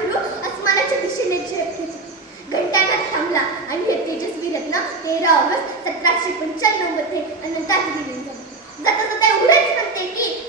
पाखरू अस्मानाच्या दिशेने झेपली घंटानाथ थांबला आणि हे तेजस्वी रत्न तेरा ऑगस्ट सतराशे पंच्याण्णवमध्ये अनंतात दिली जाता जाता एवढेच म्हणते की